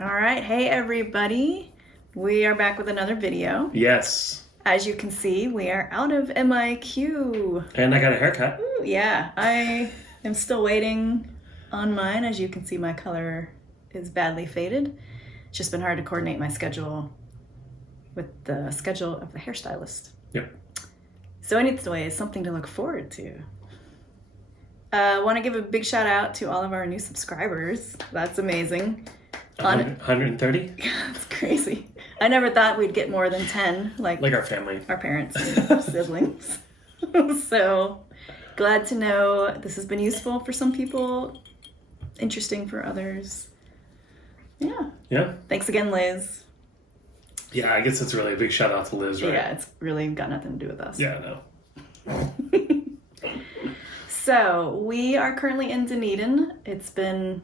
All right. Hey, everybody. We are back with another video. Yes. As you can see, we are out of MIQ. And I got a haircut. Ooh, yeah, I am still waiting on mine. As you can see, my color is badly faded. It's just been hard to coordinate my schedule with the schedule of the hairstylist. Yep. So anyways, something to look forward to. I want to give a big shout out to all of our new subscribers. That's amazing. 130? That's crazy. I never thought we'd get more than 10, like Like our family. our parents and our siblings. So glad to know this has been useful for some people, interesting for others. Yeah. Yeah. Thanks again, Liz. Yeah, I guess it's really a big shout out to Liz, right? Yeah, it's really got nothing to do with us. Yeah, no. So we are currently in Dunedin. It's been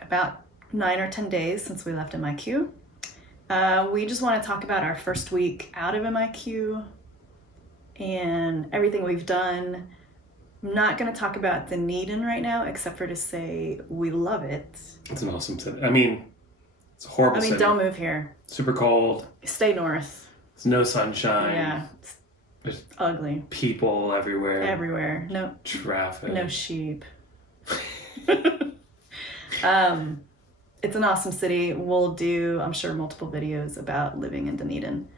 about 9 or 10 days since we left MIQ. We just want to talk about our first week out of MIQ and everything we've done. I'm not going to talk about Dunedin right now, except for to say we love it. It's an awesome city. I mean, it's a horrible city. Don't move here. Super cold. Stay north. There's no sunshine. Yeah, There's ugly. people everywhere. Everywhere. No Traffic. No sheep. It's an awesome city. We'll do, I'm sure, multiple videos about living in Dunedin,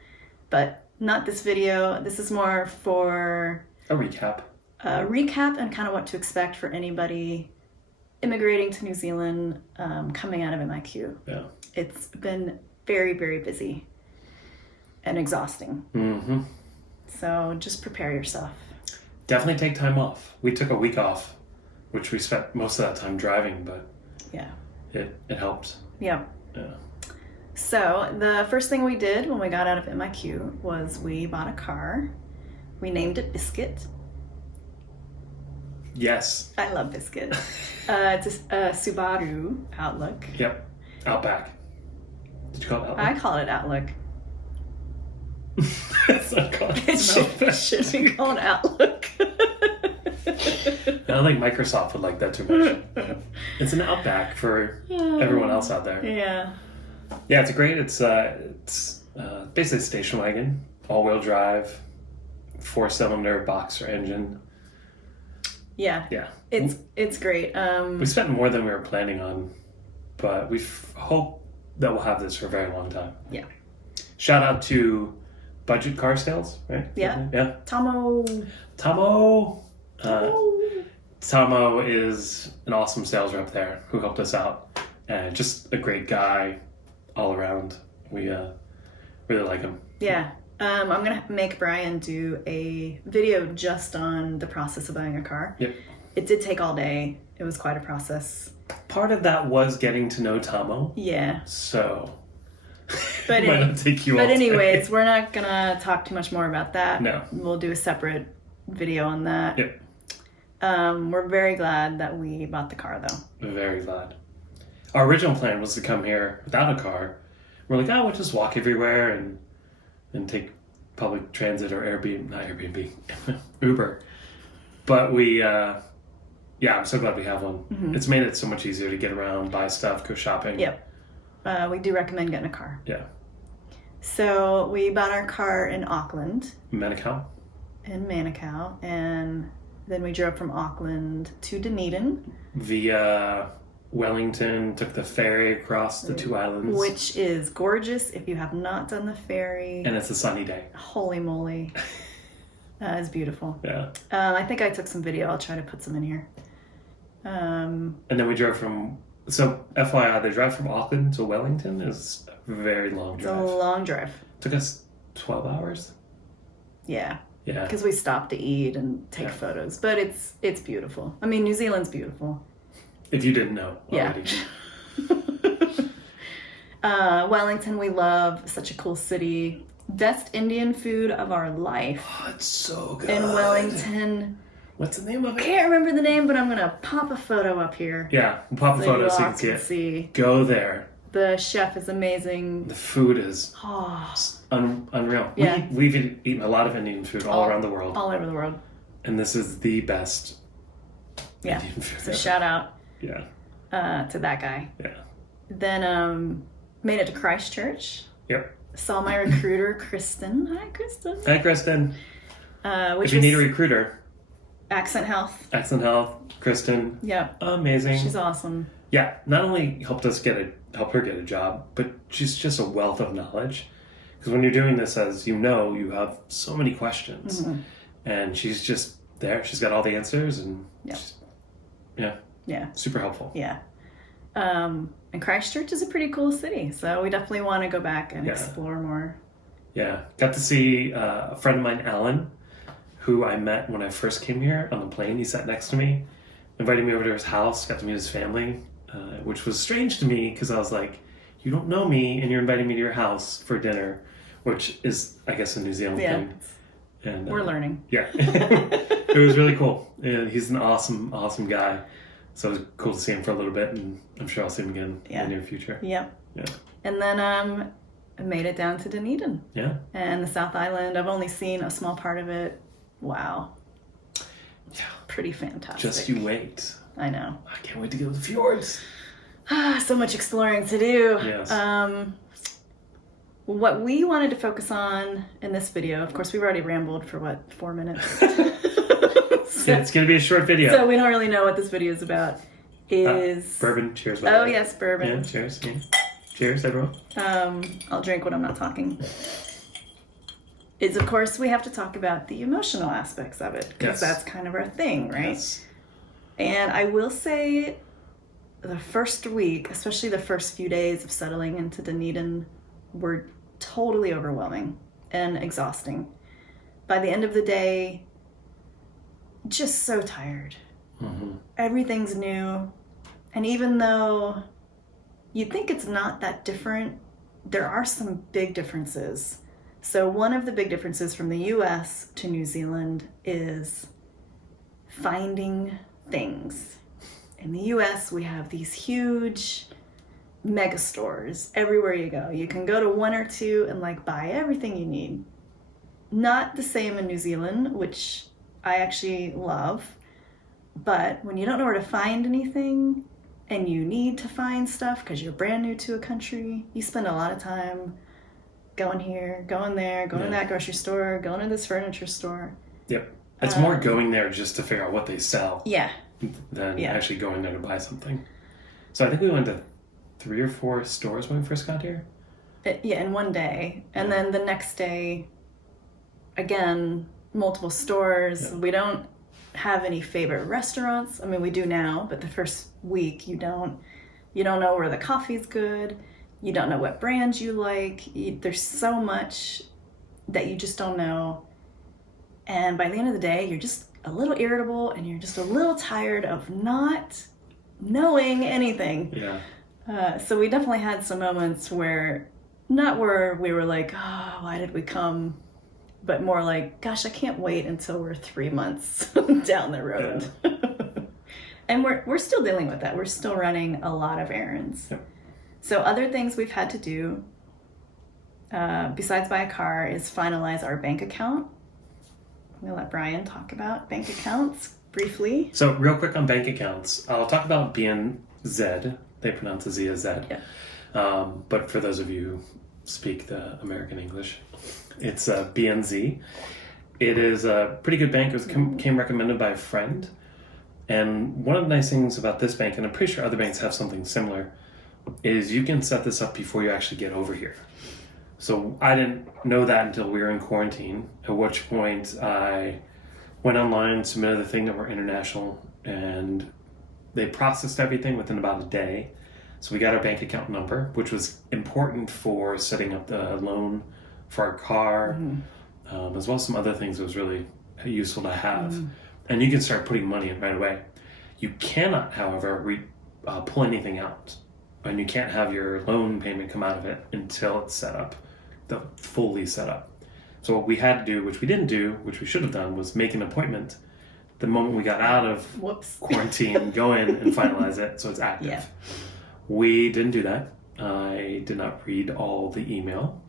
but not this video. This is more for A recap. a recap and kind of what to expect for anybody immigrating to New Zealand, coming out of MIQ. Yeah. It's been very, very busy and exhausting. Mm-hmm. So just prepare yourself. Definitely take time off. We took a week off, which we spent most of that time driving, but Yeah. it helped. Yeah. Yeah. So the first thing we did when we got out of MIQ was we bought a car. We named it Biscuit. Yes. I love Biscuit. It's a Subaru Outlook. Yep. Outback. Did you call it Outback? I call it Outlook. It's not called It should be called Outlook. I don't think Microsoft would like that too much. It's an Outback for everyone else out there. Yeah. Yeah, it's great. It's basically a station wagon, all-wheel drive, 4-cylinder boxer engine. Yeah. Yeah. It's great. We spent more than we were planning on, but we hope that we'll have this for a very long time. Yeah. Shout out to Budget Car Sales, right? Yeah. Yeah. Tomo. Tomo is an awesome sales rep there who helped us out, and just a great guy all around. We really like him. Yeah. I'm gonna make Brian do a video just on the process of buying a car. Yep. It did take all day. It was quite a process. Part of that was getting to know Tomo, Yeah. so But it might not take you all day. anyways, we're not gonna talk too much more about that. No. We'll do a separate video on that. Yep. We're very glad that we bought the car though. Very glad. Our original plan was to come here without a car. We're like, we'll just walk everywhere and take public transit or Airbnb, Uber. But I'm so glad we have one. Mm-hmm. It's made it so much easier to get around, buy stuff, go shopping. Yep. We do recommend getting a car. Yeah. So we bought our car in Auckland. Manukau. In Manukau, and then we drove from Auckland to Dunedin. Via Wellington, took the ferry across the two islands. Which is gorgeous if you have not done the ferry. And it's a sunny day. Holy moly. It's beautiful. Yeah. I think I took some video. I'll try to put some in here. And then we drove so FYI, the drive from Auckland to Wellington is a very long drive. It's a long drive. Took us 12 hours. Yeah. Yeah. Because we stopped to eat and take photos. But it's beautiful. I mean, New Zealand's beautiful. If you didn't know already. Yeah. Wellington, we love. Such a cool city. Best Indian food of our life. Oh, it's so good. In Wellington. What's the name of it? Can't remember the name, but I'm going to pop a photo up here. Yeah, we'll pop a photo so you all can see it. see. Go there. The chef is amazing. The food is Oh, unreal. Yeah. We've eaten a lot of Indian food all around the world. All over the world. And this is the best Yeah. Indian food So ever. shout out Yeah. to that guy. Yeah. Then made it to Christchurch. Yep. Saw my recruiter, Kristen. Hi, Kristen. Hi, Kristen. Which if you need a recruiter, Accent Health. Accent Health, Kristen. Yep. Amazing. She's awesome. Yeah. Not only help her get a job, but she's just a wealth of knowledge. Because when you're doing this, as you know, you have so many questions, and she's just there. She's got all the answers, and super helpful. Yeah. And Christchurch is a pretty cool city, so we definitely want to go back and explore more. Yeah. Got to see a friend of mine, Alan, who I met when I first came here on the plane. He sat next to me, invited me over to his house, got to meet his family, which was strange to me because I was like, you don't know me, and you're inviting me to your house for dinner, which is, I guess, a New Zealand thing. And we're learning. Yeah. It was really cool. And he's an awesome, awesome guy. So it was cool to see him for a little bit, and I'm sure I'll see him again in the near future. Yep. Yeah. And then I made it down to Dunedin. Yeah. And the South Island. I've only seen a small part of it. Wow. Yeah. Pretty fantastic. Just you wait. I know. I can't wait to get to the fjords. So much exploring to do. Yes. What we wanted to focus on in this video, of course, we've already rambled for 4 minutes. It's going to be a short video. So we don't really know what this video is about. Bourbon. Cheers. Oh, yes, bourbon. Yeah, cheers. Yeah. Cheers, everyone. I'll drink when I'm not talking. Is, of course, we have to talk about the emotional aspects of it, because that's kind of our thing, right? Yes. And I will say the first week, especially the first few days of settling into Dunedin, were totally overwhelming and exhausting. By the end of the day, just so tired. Everything's new. And even though you think it's not that different, there are some big differences. So one of the big differences from the US to New Zealand is finding things. In the US, we have these huge mega stores everywhere you go. You can go to one or two and buy everything you need. Not the same in New Zealand, which I actually love. But when you don't know where to find anything and you need to find stuff because you're brand new to a country, you spend a lot of time going here, going there, going to that grocery store, going to this furniture store. Yep. It's more going there just to figure out what they sell. Yeah. Than actually going there to buy something. So I think we went to 3 or 4 stores when we first got here. In one day. And then the next day, again, multiple stores. We don't have any favorite restaurants. I mean, we do now, but the first week you don't know where the coffee's good. You don't know what brands you like. There's so much that you just don't know. And by the end of the day, you're just a little irritable and you're just a little tired of not knowing anything. Yeah. So we definitely had some moments where we were like, oh, why did we come? But more like, gosh, I can't wait until we're 3 months down the road. Yeah. And we're still dealing with that. We're still running a lot of errands. Yep. So other things we've had to do, besides buy a car, is finalize our bank account. I'm going to let Brian talk about bank accounts briefly. So real quick on bank accounts, I'll talk about BNZ. They pronounce the Z as Z. Yeah. But for those of you who speak the American English, it's BNZ. It is a pretty good bank. It came recommended by a friend. And one of the nice things about this bank, and I'm pretty sure other banks have something similar, is you can set this up before you actually get over here. So I didn't know that until we were in quarantine, at which point I went online, submitted the thing that we're international, and they processed everything within about a day. So we got our bank account number, which was important for setting up the loan for our car, as well as some other things that was really useful to have. And you can start putting money in right away. You cannot, however, pull anything out. And you can't have your loan payment come out of it until it's set up, fully set up. So what we had to do, which we didn't do, which we should have done, was make an appointment the moment we got out of quarantine, go in and finalize it so it's active. Yeah. We didn't do that. I did not read all the email.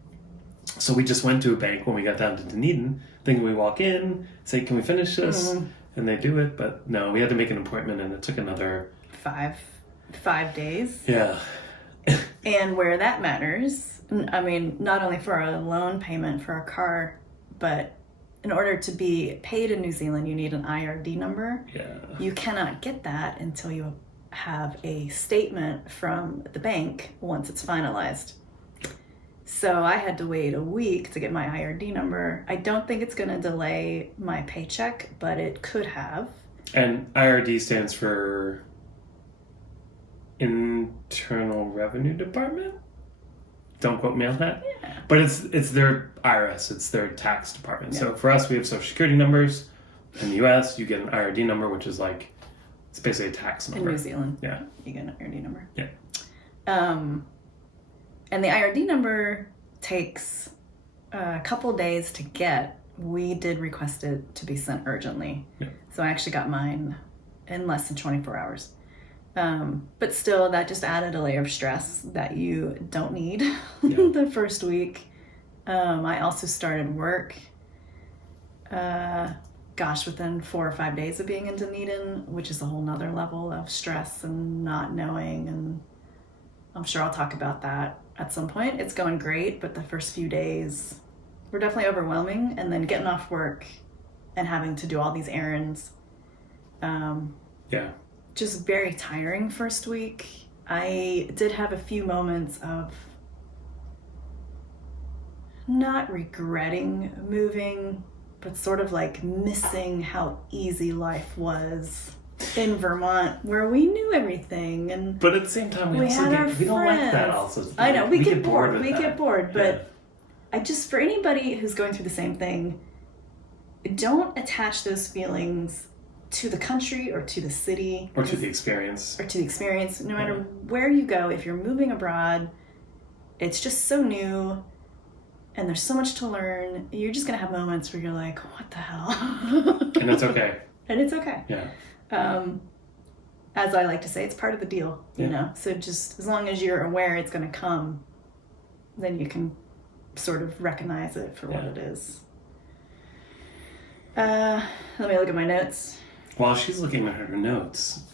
So we just went to a bank when we got down to Dunedin, thinking we walk in, say, can we finish this? And they do it. But no, we had to make an appointment, and it took another... 5 days. Yeah. And where that matters, I mean, not only for a loan payment for a car, but in order to be paid in New Zealand, you need an IRD number. Yeah. You cannot get that until you have a statement from the bank once it's finalized. So I had to wait a week to get my IRD number. I don't think it's going to delay my paycheck, but it could have. And IRD stands for Internal Revenue Department? Don't quote me on that. Yeah. But it's their IRS, it's their tax department. Yeah. So for us, we have Social Security numbers. In the US, you get an IRD number, which is like, it's basically a tax number. In New Zealand, Yeah. you get an IRD number. Yeah. And the IRD number takes a couple days to get. We did request it to be sent urgently. Yeah. So I actually got mine in less than 24 hours. But still, that just added a layer of stress that you don't need the first week. I also started work, within 4 or 5 days of being in Dunedin, which is a whole nother level of stress and not knowing. And I'm sure I'll talk about that at some point. It's going great, but the first few days were definitely overwhelming. And then getting off work and having to do all these errands. Just very tiring first week. I did have a few moments of not regretting moving, but sort of like missing how easy life was in Vermont, where we knew everything. And but at the same time, we had our we don't like that friends. also. I know, we get bored. with We that. get bored, but I just, for anybody who's going through the same thing, don't attach those feelings to the country or to the city Or to the experience. No matter where you go. If you're moving abroad, it's just so new and there's so much to learn. You're just gonna have moments where you're like, what the hell? And it's okay. And it's okay. Yeah. As I like to say, it's part of the deal, you know? So just as long as you're aware it's gonna come, then you can sort of recognize it for what it is. Let me look at my notes. While she's looking at her notes,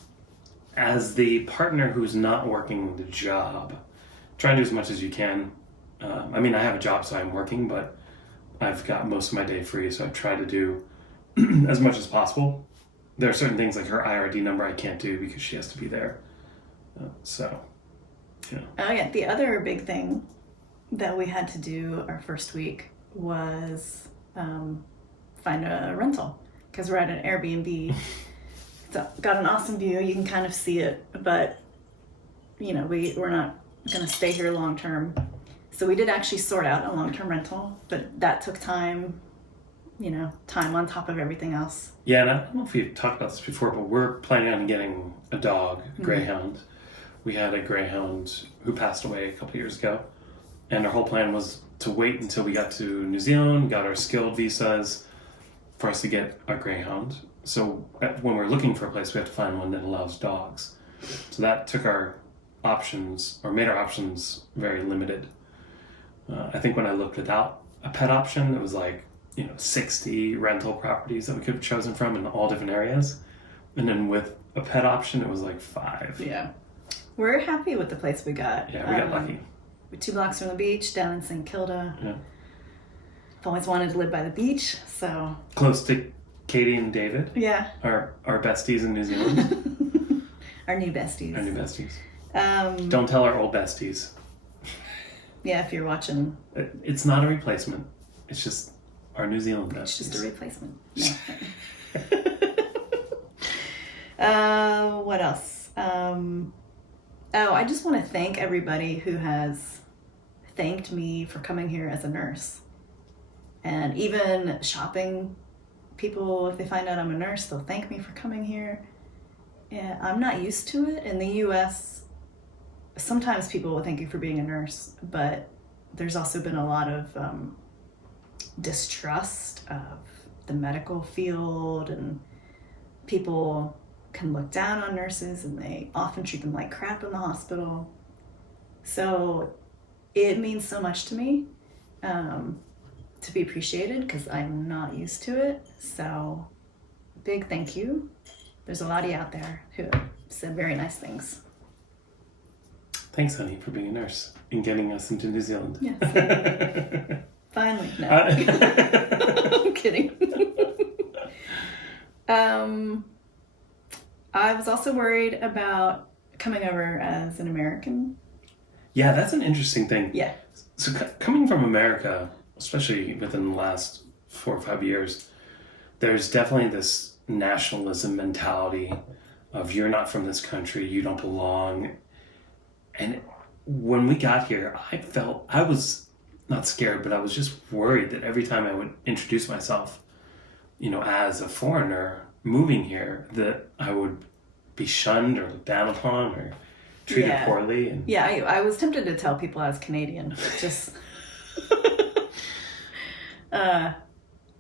as the partner who's not working the job, try and do as much as you can. I mean, I have a job, so I'm working, but I've got most of my day free, so I try to do as much as possible. There are certain things like her IRD number I can't do because she has to be there. Oh, yeah. The other big thing that we had to do our first week was find a rental, because we're at an Airbnb. It's got an awesome view. You can kind of see it, but we're not going to stay here long term. So we did actually sort out a long-term rental, but that took time, time on top of everything else. Yeah, and I don't know if we've talked about this before, but we're planning on getting a dog, a greyhound. We had a greyhound who passed away a couple years ago, and our whole plan was to wait until we got to New Zealand, got our skilled visas, for us to get a greyhound. So when we're looking for a place, we have to find one that allows dogs. So that took our options, or made our options very limited. I think when I looked without a pet option, it was like 60 rental properties that we could have chosen from in all different areas. And then with a pet option, it was like 5. Yeah. We're happy with the place we got. Yeah, we got lucky. We're 2 blocks from the beach, down in St. Kilda. Yeah. I've always wanted to live by the beach, so... Close to Katie and David. Yeah. Our besties in New Zealand. Our new besties. Our new besties. Don't tell our old besties. Yeah, if you're watching. It's not a replacement. It's just our New Zealand besties. It's just a replacement. No. What else? I just want to thank everybody who has thanked me for coming here as a nurse. And even shopping people, if they find out I'm a nurse, they'll thank me for coming here. And I'm not used to it. In the US, sometimes people will thank you for being a nurse, but there's also been a lot of distrust of the medical field, and people can look down on nurses and they often treat them like crap in the hospital. So it means so much to me to be appreciated, because I'm not used to it. So big thank you. There's a lot of you out there who said very nice things. Thanks, honey, for being a nurse and getting us into New Zealand. Yes. Finally. No. I'm kidding. I was also worried about coming over as an American. Yeah, that's an interesting thing. Yeah. So coming from America, especially within the last 4 or 5 years, there's definitely this nationalism mentality of you're not from this country, you don't belong. And when we got here, I was not scared, but I was just worried that every time I would introduce myself, as a foreigner moving here, that I would be shunned or looked down upon or treated poorly. And I was tempted to tell people I was Canadian, but just...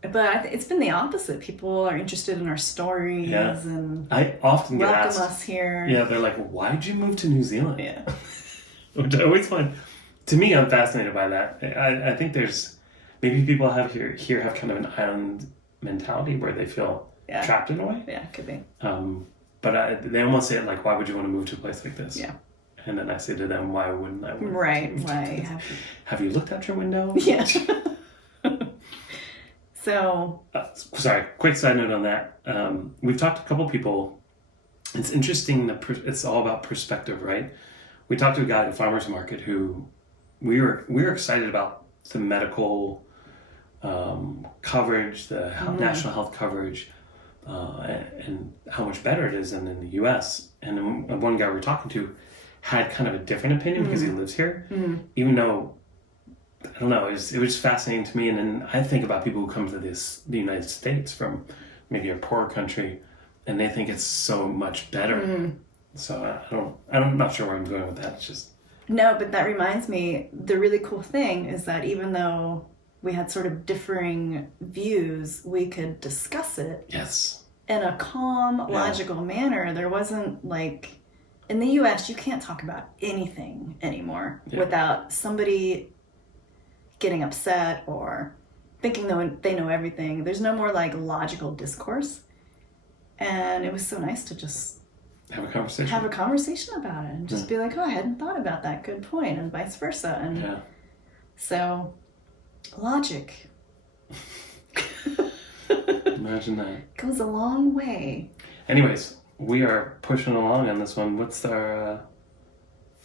But it's been the opposite. People are interested in our stories and I often get asked, welcome us here. Yeah, they're like, why did you move to New Zealand? Yeah. Which I always find, to me, I'm fascinated by that. I think there's, maybe people have here have kind of an island mentality where they feel trapped in a way. Yeah, could be. But they almost say it like, why would you want to move to a place like this? Yeah. And then I say to them, why wouldn't I? Right. Why? Have you looked out your window? Yeah. So. Sorry, quick side note on that. We've talked to a couple people. It's interesting that it's all about perspective, right? We talked to a guy at a farmer's market who we were excited about the medical coverage, the national health coverage, and how much better it is than in the U.S. And then one guy we were talking to had kind of a different opinion because he lives here, even though, I don't know, it was just fascinating to me. And then I think about people who come to the United States from maybe a poor country, and they think it's so much better. So I'm not sure where I'm going with that. It's just... No, but that reminds me, the really cool thing is that even though we had sort of differing views, we could discuss it in a calm, logical manner. There wasn't like, in the US, you can't talk about anything anymore without somebody getting upset or thinking they know everything. There's no more like logical discourse. And it was so nice to just have a conversation about it and just be like, oh, I hadn't thought about that. Good point. And vice versa. And so logic. Imagine that. Goes a long way. Anyways, we are pushing along on this one. What's our...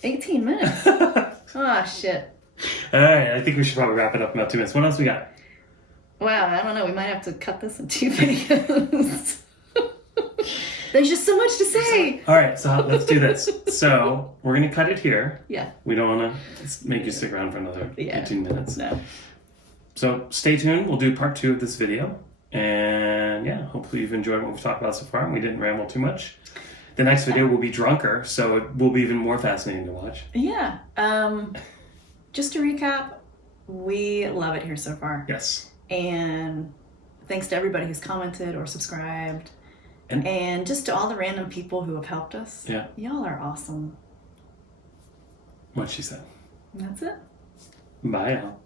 18 minutes. Oh, shit. All right, I think we should probably wrap it up in about 2 minutes. What else we got? Wow, I don't know. We might have to cut this in 2 videos. There's just so much to say. All right, so let's do this. So we're going to cut it here. Yeah. We don't want to make you stick around for another 18 minutes. No. So stay tuned. We'll do part 2 of this video. And hopefully you've enjoyed what we've talked about so far and we didn't ramble too much. The next video will be drunker, so it will be even more fascinating to watch. Yeah. Just to recap, we love it here so far. Yes. And thanks to everybody who's commented or subscribed. And just to all the random people who have helped us. Yeah. Y'all are awesome. What she said. That's it. Bye, Al.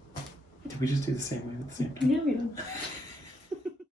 Did we just do the same way at the same time? Yeah, we did.